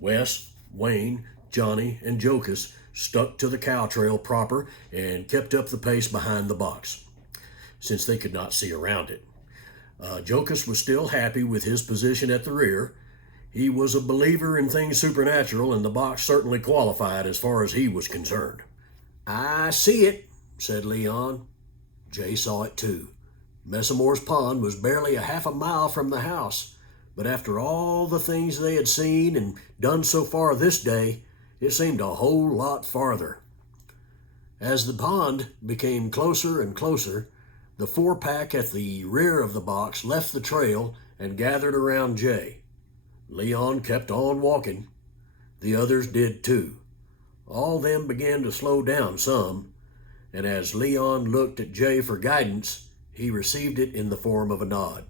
Wes, Wayne, Johnny, and Jocus stuck to the cow trail proper and kept up the pace behind the box, since they could not see around it. Jocus was still happy with his position at the rear. He was a believer in things supernatural, and the box certainly qualified as far as he was concerned. "I see it," said Leon. Jay saw it too. Messamore's pond was barely a half a mile from the house, but after all the things they had seen and done so far this day, it seemed a whole lot farther. As the pond became closer and closer, the four-pack at the rear of the box left the trail and gathered around Jay. Leon kept on walking. The others did too. All of them began to slow down some, and as Leon looked at Jay for guidance, he received it in the form of a nod.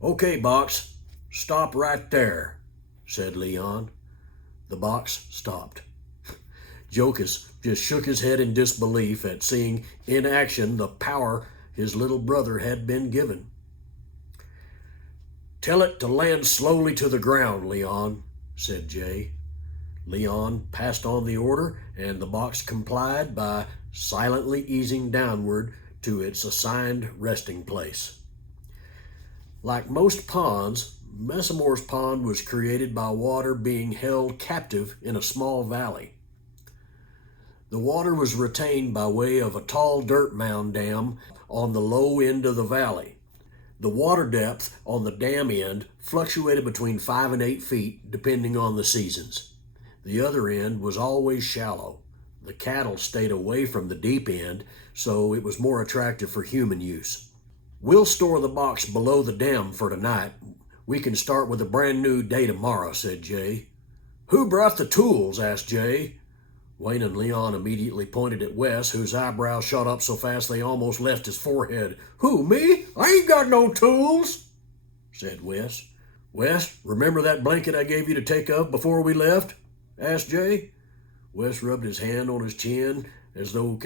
"Okay, box, stop right there," said Leon. The box stopped. Jocus just shook his head in disbelief at seeing in action the power his little brother had been given. "Tell it to land slowly to the ground, Leon," said Jay. Leon passed on the order, and the box complied by silently easing downward to its assigned resting place. Like most ponds, Messamore's pond was created by water being held captive in a small valley. The water was retained by way of a tall dirt mound dam on the low end of the valley. The water depth on the dam end fluctuated between 5 and 8 feet, depending on the seasons. The other end was always shallow. The cattle stayed away from the deep end, so it was more attractive for human use. "We'll store the box below the dam for tonight. We can start with a brand new day tomorrow," said Jay. "Who brought the tools?" asked Jay. Wayne and Leon immediately pointed at Wes, whose eyebrows shot up so fast they almost left his forehead. "Who, me? I ain't got no tools," said Wes. "Wes, remember that blanket I gave you to take up before we left?" asked Jay. Wes rubbed his hand on his chin as though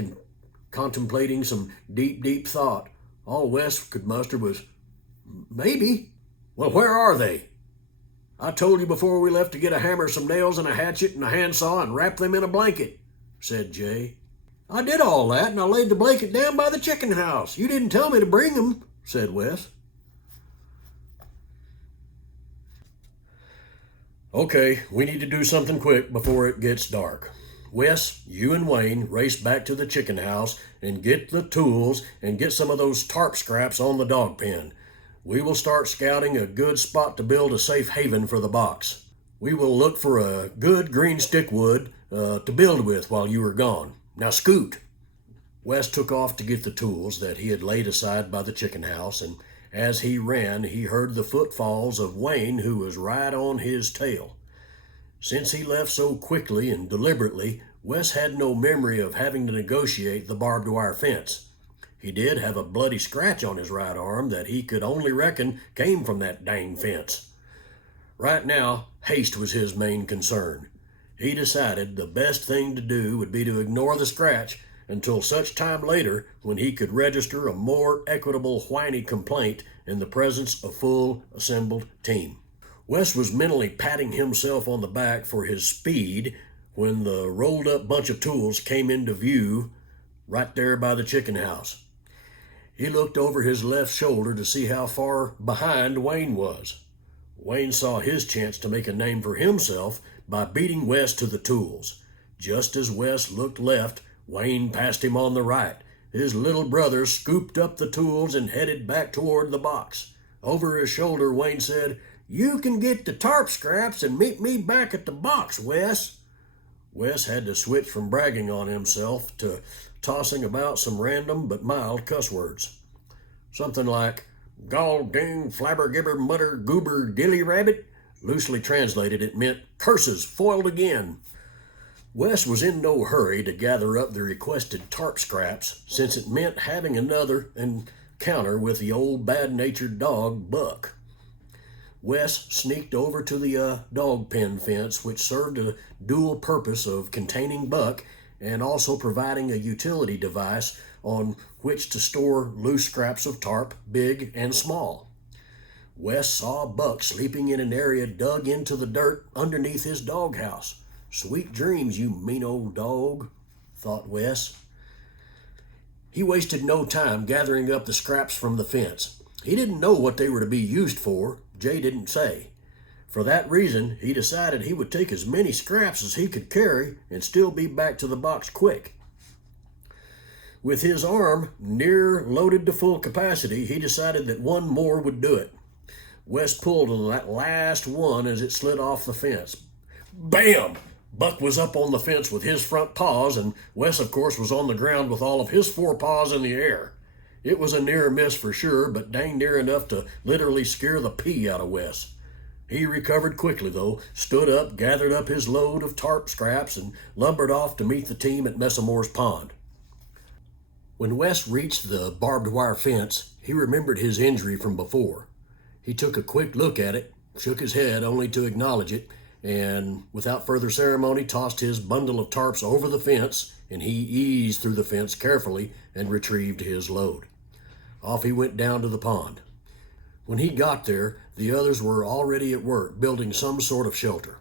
contemplating some deep thought. All Wes could muster was, "Maybe." "Well, where are they?" "I told you before we left to get a hammer, some nails, and a hatchet and a handsaw and wrap them in a blanket," said Jay. "I did all that, and I laid the blanket down by the chicken house. You didn't tell me to bring them," said Wes. "Okay, we need to do something quick before it gets dark. Wes, you and Wayne race back to the chicken house and get the tools and get some of those tarp scraps on the dog pen. We will start scouting a good spot to build a safe haven for the box. We will look for a good green stickwood to build with while you are gone. Now scoot." Wes took off to get the tools that he had laid aside by the chicken house, and as he ran, he heard the footfalls of Wayne, who was right on his tail. Since he left so quickly and deliberately, Wes had no memory of having to negotiate the barbed wire fence. He did have a bloody scratch on his right arm that he could only reckon came from that dang fence. Right now, haste was his main concern. He decided the best thing to do would be to ignore the scratch until such time later when he could register a more equitable whiny complaint in the presence of full assembled team. Wes was mentally patting himself on the back for his speed when the rolled up bunch of tools came into view right there by the chicken house. He looked over his left shoulder to see how far behind Wayne was. Wayne saw his chance to make a name for himself by beating Wes to the tools. Just as Wes looked left, Wayne passed him on the right. His little brother scooped up the tools and headed back toward the box. Over his shoulder, Wayne said, "You can get the tarp scraps and meet me back at the box, Wes." Wes had to switch from bragging on himself to tossing about some random but mild cuss words. Something like, "Gall ding flabbergibber mutter goober dilly rabbit." Loosely translated, it meant curses foiled again. Wes was in no hurry to gather up the requested tarp scraps, since it meant having another encounter with the old bad-natured dog, Buck. Wes sneaked over to the dog pen fence, which served a dual purpose of containing Buck and also providing a utility device on which to store loose scraps of tarp, big and small. Wes saw Buck sleeping in an area dug into the dirt underneath his doghouse. "Sweet dreams, you mean old dog," thought Wes. He wasted no time gathering up the scraps from the fence. He didn't know what they were to be used for. Jay didn't say. For that reason, he decided he would take as many scraps as he could carry and still be back to the box quick. With his arm near loaded to full capacity, he decided that one more would do it. Wes pulled on that last one as it slid off the fence. Bam! Buck was up on the fence with his front paws, and Wes, of course, was on the ground with all of his four paws in the air. It was a near miss for sure, but dang near enough to literally scare the pee out of Wes. He recovered quickly, though, stood up, gathered up his load of tarp scraps, and lumbered off to meet the team at Messamore's pond. When Wes reached the barbed wire fence, he remembered his injury from before. He took a quick look at it, shook his head only to acknowledge it, and without further ceremony tossed his bundle of tarps over the fence, and he eased through the fence carefully and retrieved his load. Off he went down to the pond. When he got there, the others were already at work building some sort of shelter.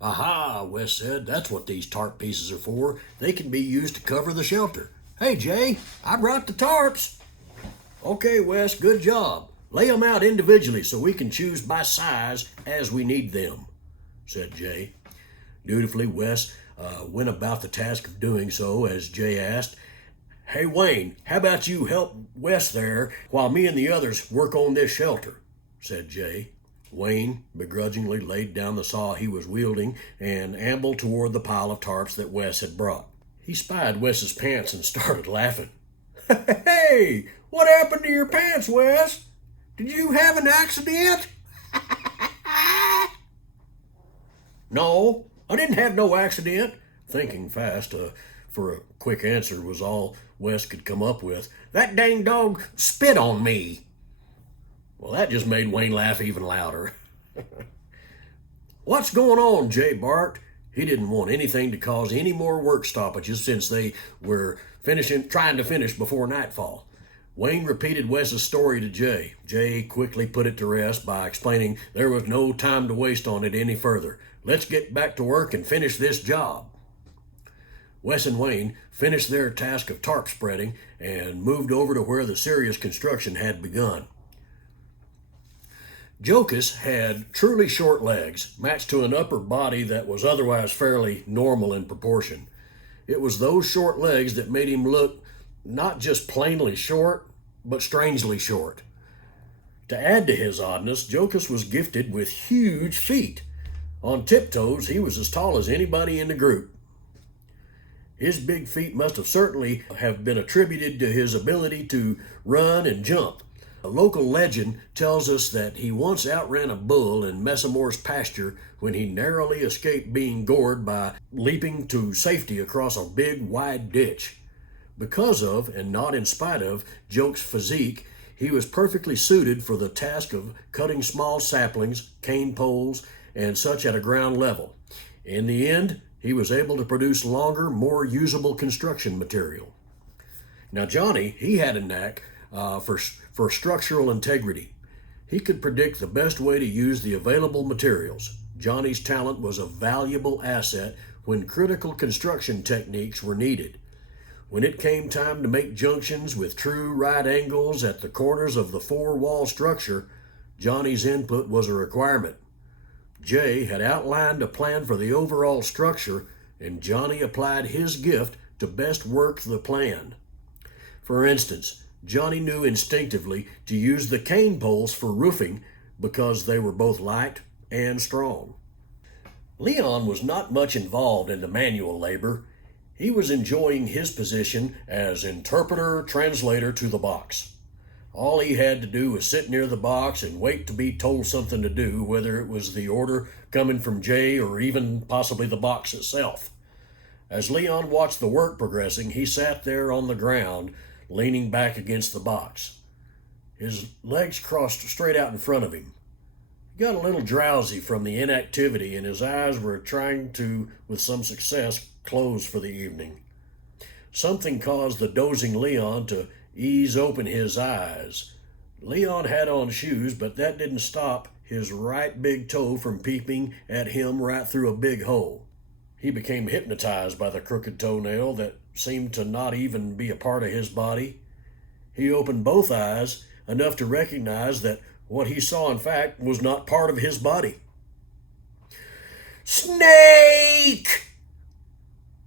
"Aha," Wes said, "that's what these tarp pieces are for. They can be used to cover the shelter. Hey, Jay, I brought the tarps." "Okay, Wes, good job. Lay them out individually so we can choose by size as we need them," said Jay. Dutifully, Wes went about the task of doing so as Jay asked, "Hey, Wayne, how about you help Wes there while me and the others work on this shelter?" said Jay. Wayne begrudgingly laid down the saw he was wielding and ambled toward the pile of tarps that Wes had brought. He spied Wes's pants and started laughing. "Hey, what happened to your pants, Wes? Did you have an accident?" "No, I didn't have no accident." Thinking fast, for a quick answer was all Wes could come up with. "That dang dog spit on me." Well, that just made Wayne laugh even louder. "What's going on?" Jay barked. He didn't want anything to cause any more work stoppages since they were trying to finish before nightfall. Wayne repeated Wes's story to Jay. Jay quickly put it to rest by explaining there was no time to waste on it any further. "Let's get back to work and finish this job." Wes and Wayne finished their task of tarp spreading and moved over to where the serious construction had begun. Jokus had truly short legs, matched to an upper body that was otherwise fairly normal in proportion. It was those short legs that made him look not just plainly short, but strangely short. To add to his oddness, Jokus was gifted with huge feet. On tiptoes, he was as tall as anybody in the group. His big feet must have certainly have been attributed to his ability to run and jump. A local legend tells us that he once outran a bull in Messamore's pasture when he narrowly escaped being gored by leaping to safety across a big, wide ditch. Because of, and not in spite of, Joke's physique, he was perfectly suited for the task of cutting small saplings, cane poles, and such at a ground level. In the end, he was able to produce longer, more usable construction material. Now Johnny, he had a knack for structural integrity. He could predict the best way to use the available materials. Johnny's talent was a valuable asset when critical construction techniques were needed. When it came time to make junctions with true right angles at the corners of the four-wall structure, Johnny's input was a requirement. Jay had outlined a plan for the overall structure, and Johnny applied his gift to best work the plan. For instance, Johnny knew instinctively to use the cane poles for roofing because they were both light and strong. Leon was not much involved in the manual labor. He was enjoying his position as interpreter-translator to the box. All he had to do was sit near the box and wait to be told something to do, whether it was the order coming from Jay or even possibly the box itself. As Leon watched the work progressing, he sat there on the ground, leaning back against the box. His legs crossed straight out in front of him. He got a little drowsy from the inactivity, and his eyes were trying to, with some success, close for the evening. Something caused the dozing Leon to ease open his eyes. Leon had on shoes, but that didn't stop his right big toe from peeping at him right through a big hole. He became hypnotized by the crooked toenail that seemed to not even be a part of his body. He opened both eyes enough to recognize that what he saw, in fact, was not part of his body. "Snake!"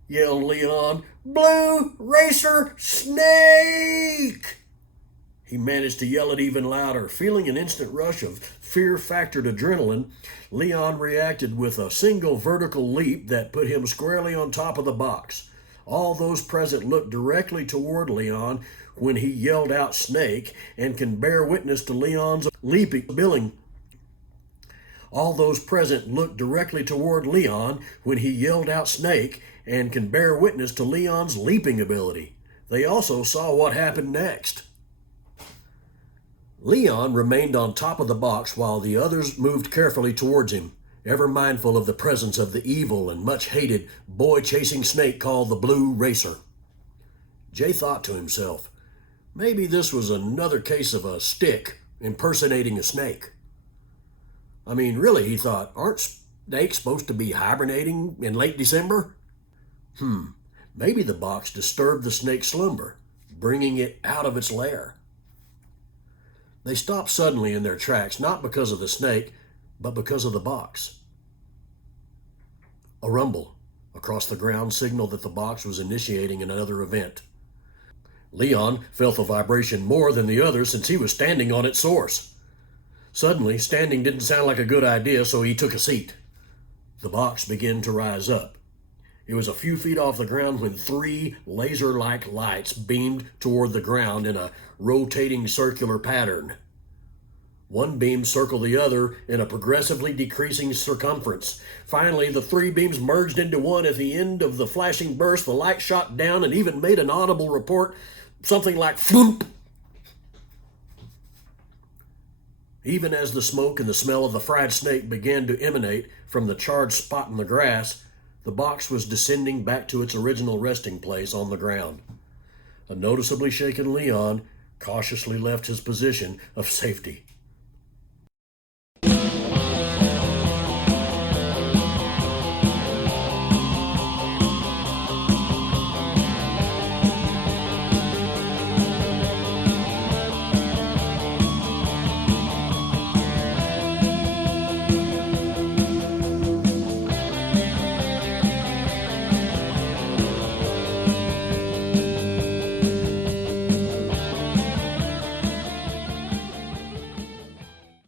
yelled Leon. "Blue Racer Snake!" He managed to yell it even louder. Feeling an instant rush of fear-factored adrenaline, Leon reacted with a single vertical leap that put him squarely on top of the box. All those present looked directly toward Leon when he yelled out "Snake," and can bear witness to Leon's leaping ability. All those present looked directly toward Leon when he yelled out "Snake," and can bear witness to Leon's leaping ability. They also saw what happened next. Leon remained on top of the box while the others moved carefully towards him, ever mindful of the presence of the evil and much hated boy-chasing snake called the Blue Racer. Jay thought to himself, maybe this was another case of a stick impersonating a snake. I mean, really, he thought, aren't snakes supposed to be hibernating in late December? Maybe the box disturbed the snake's slumber, bringing it out of its lair. They stopped suddenly in their tracks, not because of the snake, but because of the box. A rumble across the ground signaled that the box was initiating another event. Leon felt the vibration more than the others since he was standing on its source. Suddenly, standing didn't sound like a good idea, so he took a seat. The box began to rise up. It was a few feet off the ground when 3 laser-like lights beamed toward the ground in a rotating circular pattern. One beam circled the other in a progressively decreasing circumference. Finally, the 3 beams merged into one. At the end of the flashing burst, the light shot down and even made an audible report, something like "floop." Even as the smoke and the smell of the fried snake began to emanate from the charred spot in the grass, the box was descending back to its original resting place on the ground. A noticeably shaken Leon cautiously left his position of safety.